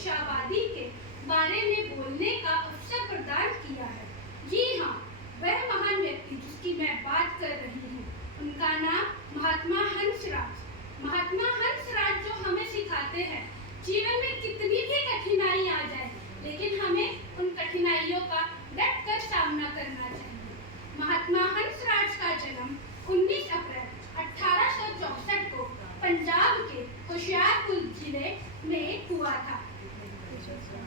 आशावादी के बारे में बोलने का अवसर प्रदान किया है। जी हाँ, वह महान व्यक्ति जिसकी मैं बात कर रही हूँ, उनका नाम महात्मा हंसराज। महात्मा हंसराज जो हमें सिखाते हैं जीवन में कितनी भी कठिनाई आ जाए, लेकिन हमें उन कठिनाइयों का डट कर सामना करना चाहिए। महात्मा हंसराज का जन्म 19 अप्रैल 1864 को पंजाब के होशियारपुर जिले में हुआ था।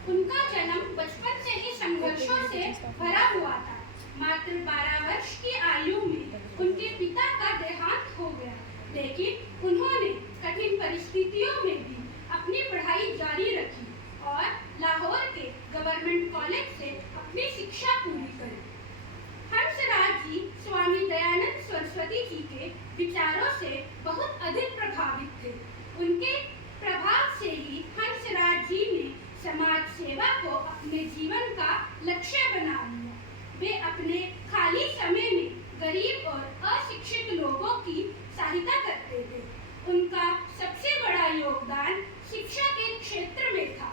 उनका जन्म बचपन से ही संघर्षों से भरा हुआ था। मात्र 12 वर्ष की आयु में उनके पिता का देहांत हो गया, लेकिन उन्होंने कठिन परिस्थितियों में भी अपनी पढ़ाई जारी रखी और लाहौर के गवर्नमेंट कॉलेज से अपनी शिक्षा पूरी करी। हंसराज जी स्वामी दयानंद सरस्वती जी के विचारों से बहुत अधिक प्रभावित थे। उनके प्रभाव से ही हंसराज जी ने समाज सेवा को अपने जीवन का लक्ष्य बना लिया। वे अपने खाली समय में गरीब और अशिक्षित लोगों की सहायता करते थे। उनका सबसे बड़ा योगदान शिक्षा के क्षेत्र में था।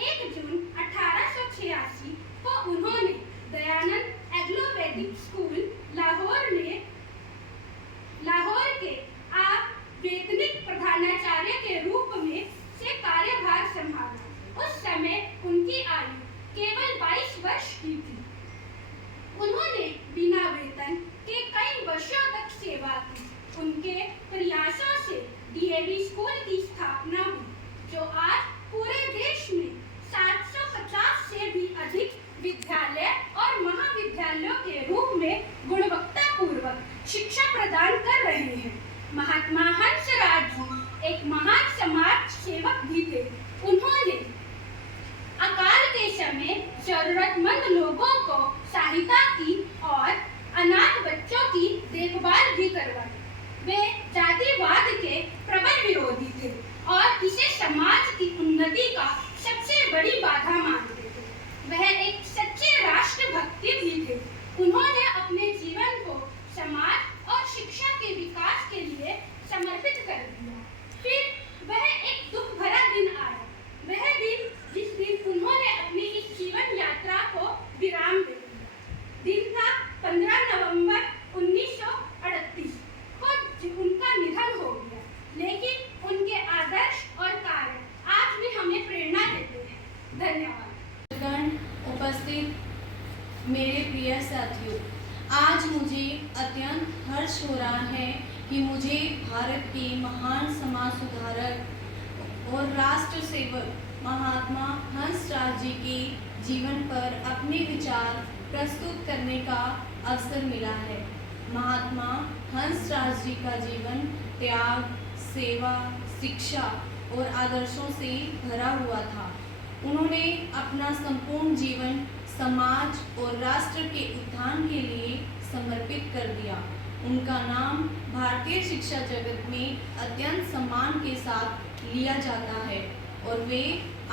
1 जून 1886 को उन्होंने दयानंद एग्लो वैदिक स्कूल लाहौर के वेतनिक प्रधानाचार्य के रूप में से कार्यभार संभाला। उस समय उनकी आयु केवल 22 वर्ष की थी। उन्होंने बिना वेतन के कई वर्षों तक सेवा की। उनके प्रयासों से डीएवी स्कूल की स्थापना हुई, जो आज पूरे देश में 750 से भी अधिक विद्यालय और महाविद्यालयों के रूप में गुणवत्तापूर्वक शिक्षा प्रदान कर रहे हैं। महात्मा हंसराज जी एक महान समाज सेवक भी थे। उन्होंने अकाल के समय जरूरतमंद लोगों को सहायता की और अनाथ बच्चों की देखभाल भी करवाई। वे जातिवाद के प्रबल विरोधी थे और इसे समाज की उन्नति का सबसे बड़ी बाधा मानते थे। वह एक सच्चे राष्ट्रभक्ति भी थे। उन्होंने अपने जीवन को समाज और शिक्षा के विकास के लिए समर्पित कर दिया। फिर वह एक दुख भरा दिन आया। वह दिन जिस दिन उन्होंने अपनी इस जीवन यात्रा को विराम दे दिया। दिन था 15 नवंबर 1938 को उनका निधन हो गया, लेकिन उनके आदर्श और कार्य आज भी हमें प्रेरणा देते हैं। धन्यवाद। उपस्थित मेरे प्रिय साथियों, आज मुझे अत्यंत हर्ष हो रहा है कि मुझे भारत के महान समाज सुधारक और राष्ट्र सेवक महात्मा हंसराज जी के जीवन पर अपने विचार प्रस्तुत करने का अवसर मिला है। महात्मा हंसराज जी का जीवन त्याग, सेवा, शिक्षा और आदर्शों से भरा हुआ था। उन्होंने अपना संपूर्ण जीवन समाज और राष्ट्र के उत्थान के लिए समर्पित कर दिया। उनका नाम भारतीय शिक्षा जगत में अत्यंत सम्मान के साथ लिया जाता है और वे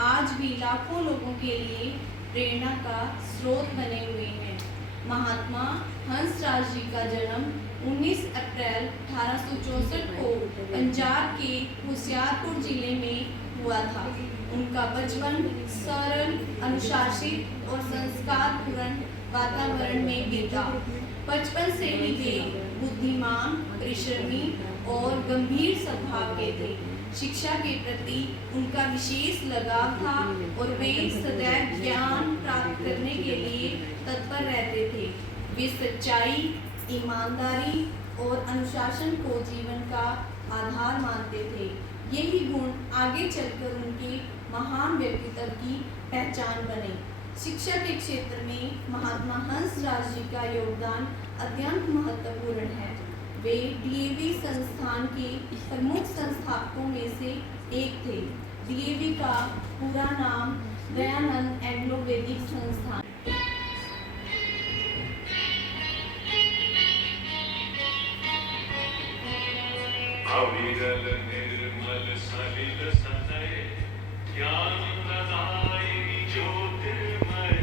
आज भी लाखों लोगों के लिए प्रेरणा का स्रोत बने हुए हैं। महात्मा हंसराज जी का जन्म 19 अप्रैल 1864 को पंजाब के होशियारपुर जिले में हुआ था। उनका बचपन सरल, अनुशासित और संस्कारपूर्ण वातावरण में बीता। बचपन से ही वे बुद्धिमान, परिश्रमी और गंभीर स्वभाव के थे। शिक्षा के प्रति उनका विशेष लगाव था और वे सदैव ज्ञान प्राप्त करने के लिए तत्पर रहते थे। वे सच्चाई, ईमानदारी और अनुशासन को जीवन का आधार मानते थे। यही गुण आगे चलकर उनके महान व्यक्तित्व की पहचान बने। शिक्षा के क्षेत्र में महात्मा हंसराज जी का योगदान अत्यंत महत्वपूर्ण है। वे डीएवी संस्थान के प्रमुख संस्थापकों में से एक थे। डीएवी का पूरा नाम दयानंद एग्लो वैदिक संस्थान। अविरल निर्मल सलिल सनय ज्ञान प्रदायिनी ज्योतिर्मय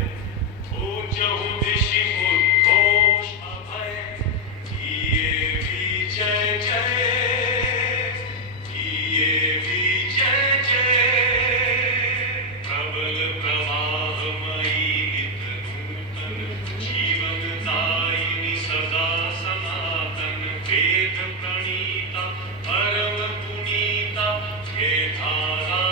ऊंचहु दिशि उद्घोष अभय किए भी जय जय किए भी जय जय। वेद प्रणीता परम पुनीता हे धारा